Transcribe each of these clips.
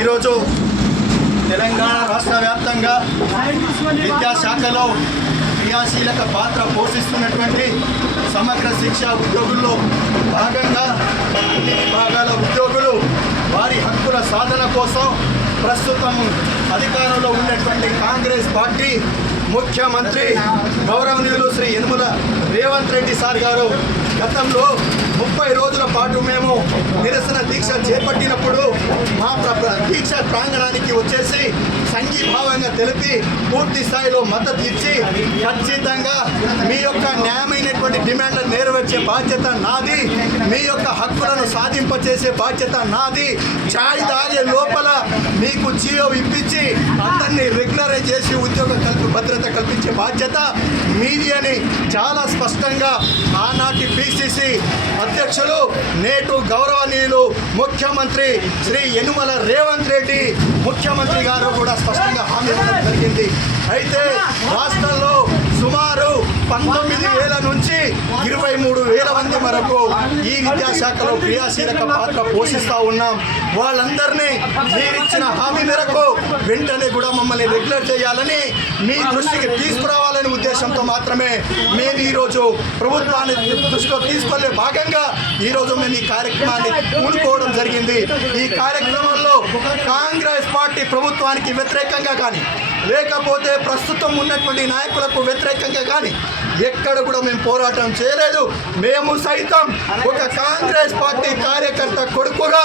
ఈరోజు తెలంగాణ రాష్ట్ర వ్యాప్తంగా విద్యాశాఖలో క్రియాశీలక పాత్ర పోషిస్తున్నటువంటి సమగ్ర శిక్ష ఉద్యోగుల్లో భాగంగా అన్ని విభాగాల ఉద్యోగులు వారి హక్కుల సాధన కోసం ప్రస్తుతం అధికారంలో ఉన్నటువంటి కాంగ్రెస్ పార్టీ ముఖ్యమంత్రి గౌరవనీయులు శ్రీ యనుమల రేవంత్ రెడ్డి సార్ గారు గతంలో 30 రోజుల పాటు మేము నిరసన దీక్ష చేపట్టినప్పుడు మా దీక్ష ప్రాంగణానికి వచ్చేసి సంఘీభావంగా తెలిపి పూర్తి స్థాయిలో మద్దతు ఇచ్చి ఖచ్చితంగా మీ యొక్క న్యాయమైనటువంటి డిమాండ్లను నెరవేర్చే బాధ్యత నాది, మీ యొక్క హక్కులను సాధింపచేసే బాధ్యత నాది, ఛాయ్ తాగే లోపల మీకు జియో ఇప్పించి అందరినీ రెగ్యులరైజ్ చేసి ఉద్యోగ భద్రత కల్పించే బాధ్యత మీది అని చాలా స్పష్టంగా ఆనాటి పిసిసి అధ్యక్షులు నేటు గౌరవనీయులు ముఖ్యమంత్రి శ్రీ యనుమల రేవంత్ రెడ్డి ముఖ్యమంత్రి గారు కూడా స్పష్టంగా హామీ ఇవ్వడం జరిగింది. అయితే రాష్ట్రంలో సుమారు 19,000 నుంచి 23,000 మంది వరకు ఈ విద్యాశాఖలో క్రియాశీలక పాత్ర పోషిస్తూ ఉన్నాం. వాళ్ళందరినీ మీరిచ్చిన హామీ మేరకు వెంటనే కూడా మమ్మల్ని రెగ్యులర్ చేయాలని మీ దృష్టికి తీసుకురావాలనే ఉద్దేశంతో మాత్రమే మేము ఈరోజు ప్రభుత్వాన్ని దృష్టిలో తీసుకునే భాగంగా ఈరోజు మేము ఈ కార్యక్రమాన్ని పూనుకోవడం జరిగింది. ఈ కార్యక్రమంలో కాంగ్రెస్ పార్టీ ప్రభుత్వానికి వ్యతిరేకంగా కానీ లేకపోతే ప్రస్తుతం ఉన్నటువంటి నాయకులకు వ్యతిరేకంగా కానీ ఎక్కడ కూడా మేము పోరాటం చేయలేదు. మేము సైతం ఒక కాంగ్రెస్ పార్టీ కార్యకర్త కొడుకుగా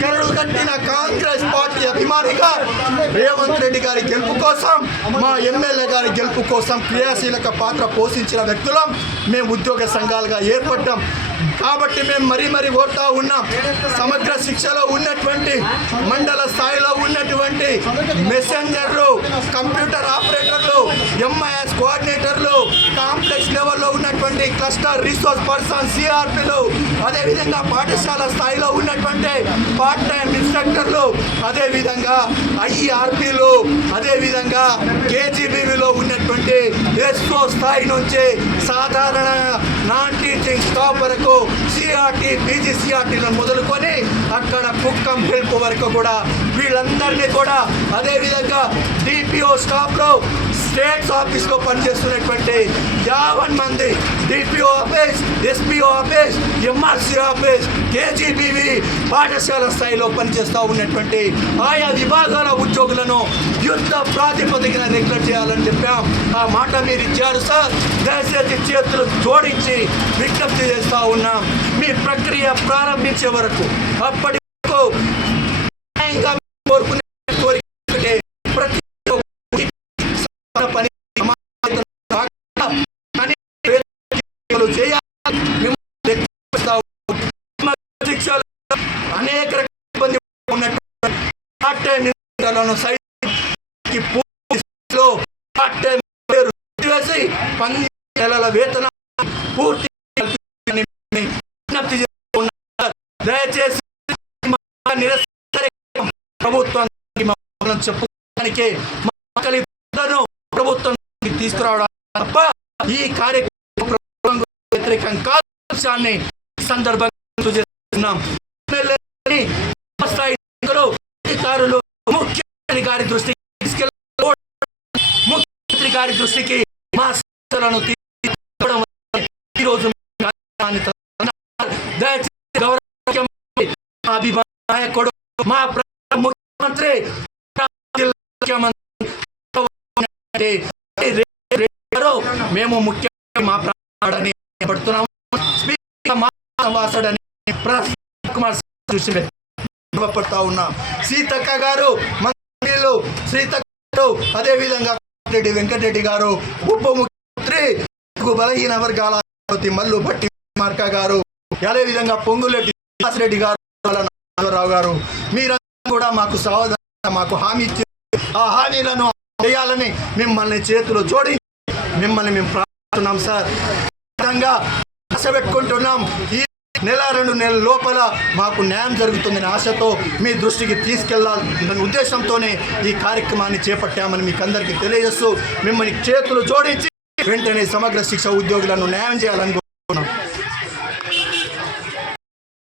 కరడు కట్టిన కాంగ్రెస్ పార్టీ అభిమానిగా రేవంత్ రెడ్డి గారి గెలుపు కోసం, మా ఎమ్మెల్యే గారి గెలుపు కోసం క్రియాశీలక పాత్ర పోషించిన వ్యక్తులం మేము ఉద్యోగ సంఘాలుగా ఏర్పడ్డాం. కాబట్టి మేము మరీ కోరుతా ఉన్నాం, సమగ్ర శిక్షలో ఉన్నటువంటి మండల స్థాయిలో ఉన్నటువంటి మెసెంజర్లు, కంప్యూటర్ ఆపరేటర్లు, ఎంఐఎస్ కోఆర్డినేటర్లు, కాంప్లెక్స్ లెవెల్లో ఉన్నటువంటి క్లస్టర్ రిసోర్స్ పర్సన్ సిఆర్పీలు, అదేవిధంగా పాఠశాల స్థాయిలో ఉన్నటువంటి పార్ట్ టైం ఇన్స్ట్రక్టర్లు, అదేవిధంగా ఐఈఆర్పీలు, అదేవిధంగా కేజీబీవీలో ఉన్నటువంటి ఎస్ఓ స్థాయి నుంచి సాధారణ నాన్ టీచింగ్ స్టాఫ్ వరకు సిఆర్టీ పీజీసీఆర్టీలను మొదలుకొని అక్కడ కుక్కం హెల్ప్ వరకు కూడా వీళ్ళందరినీ కూడా, అదేవిధంగా డిపిఓ స్టాఫ్లో స్టేట్స్ ఆఫీస్లో పనిచేస్తున్నటువంటి 50 మంది DPO office, SPO office, MRC office, KGBV పాఠశాల స్థాయిలో పనిచేస్తూ ఉన్నటువంటి ఆయా విభాగాల ఉద్యోగులను యుద్ధ ప్రాతిపదికన రెగ్యులర్ చేయాలని చెప్పాం. ఆ మాట మీరు ఇచ్చారు సార్. దయచేసి చేతులు జోడించి విజ్ఞప్తి చేస్తూ ఉన్నాం, మీ ప్రక్రియ ప్రారంభించే వరకు అప్పటి వరకు కోరుకునే కోరిక ప్రతి పని అనేక ఇబ్బంది వేసి 12 నెలల వేతన పూర్తి దయచేసి ప్రభుత్వానికి చెప్పుకోవడానికి ప్రభుత్వం తీసుకురావడం తప్ప ఈ కార్యక్రమం వ్యతిరేకం కాదు. సందర్భంగా చేస్తున్నాం. అధికారులు ముఖ్యమంత్రి గారి దృష్టికి తీసుకెళ్ళ ముఖ్యమంత్రి గారి దృష్టికి మా సమస్యలను తీసుకోవడం ఈరోజు అభిమానకుడు మా ముఖ్యమంత్రి మేము ముఖ్యమంత్రి మా ప్రాణాన్ని పడుతున్నాము. పడతా ఉన్నాం. సీతక్క గారు, మంత్రులు సీతక్క గారు, అదేవిధంగా రెడ్డి వెంకటరెడ్డి గారు, ఉప ముఖ్యమంత్రి బలహీన వర్గాల మల్లు భట్టి మార్క గారు, అదేవిధంగా పొంగులెడ్డి రెడ్డి గారు, రావు గారు, మీరంతా కూడా మాకు సహోదర మాకు హామీ ఇచ్చి ఆ హామీలను చేయాలని మిమ్మల్ని చేతులు జోడి మిమ్మల్ని మేము ప్రార్థిస్తున్నాం సార్. ఆశ పెట్టుకుంటున్నాం. ఈ నెల 2 నెలల లోపల మాకు న్యాయం జరుగుతుందనే ఆశతో మీ దృష్టికి తీసుకెళ్లాలనే ఉద్దేశంతోనే ఈ కార్యక్రమాన్ని చేపట్టామని మీకు అందరికీ తెలియజేస్తూ మిమ్మల్ని చేతులు జోడించి వెంటనే సమగ్ర శిక్ష ఉద్యోగులను న్యాయం చేయాలని కోరుతున్నాం.